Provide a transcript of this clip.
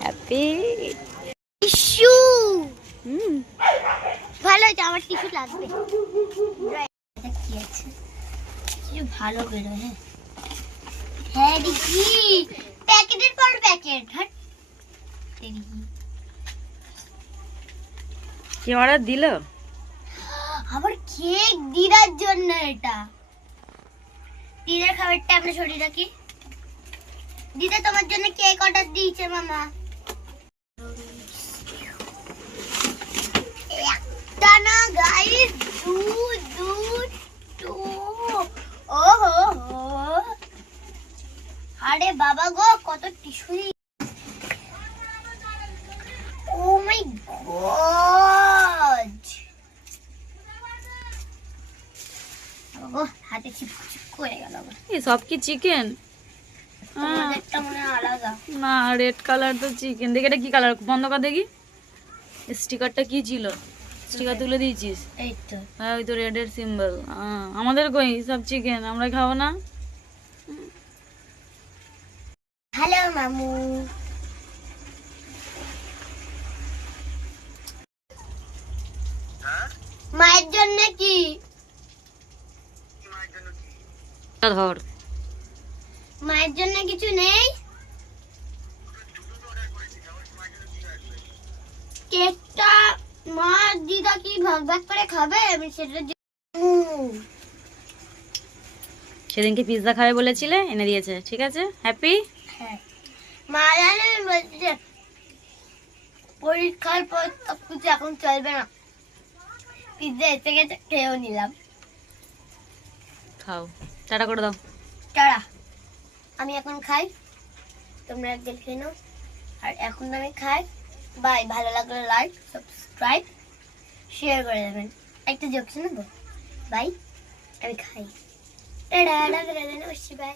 Happy tissue হুম। ভালো হয়েছে আমার টিস্যু লাগবে। এটা কি আছে? কিছু ভালো বেরোয় হ্যাঁ। হ্যাঁ দেখি। প্যাকেটের পর প্যাকেট হ্যাঁ দেখি। কি অর্ডার দিল? আবার কেক দিদার জন্য এটা। দিদার খাবারটা আমরা সরিয়ে রাখি। দিদা তোমার জন্য কেক অর্ডার দিয়েছে মামা। একটা না দুধ ও হো হো আরে বাবা গো, কত টিস্যু ও হাতে চিপ চিপ করে গেল এই সব কি চিকেন তোমাদেরটা মনে হয় আলাদা। না রেড কালার তো চিকেন দেখে এটা কি কালার বন্ধ কর দেখি। স্টিকারটা কি ছিল? স্টিকার তুলে দিয়েছিস? এই তো। হ্যাঁ ওই তো রেডের সিম্বল আমাদের কই? সব চিকেন আমরা খাব না? হ্যালো মামু। মায়ের জন্য কি? ধর মায়ের জন্য কিছু নেই? কেকটা মা দিদা কি ভাগ ভাগ করে খাবে? আমি সেটা সেদিনকে পিৎজা খাবে বলেছিলে এনে দিয়েছে ঠিক আছে? হ্যাপি হ্যাঁ। মা জানে বলছি পরীক্ষার পর সব কিছু এখন চলবে না। পিৎজা এসে গেছে খেয়েও নিলাম। খাও। টাটা করে দাও। টাটা। আমি এখন খাই, তোমরা একদিন খেয়ে নাও। আর এখন আমি খাই, বাই, ভালো লাগলে লাইক সাবস্ক্রাইব শেয়ার করে দেবেন। একটা জোক শুনে বাই, আমি খাই। Tata tata bye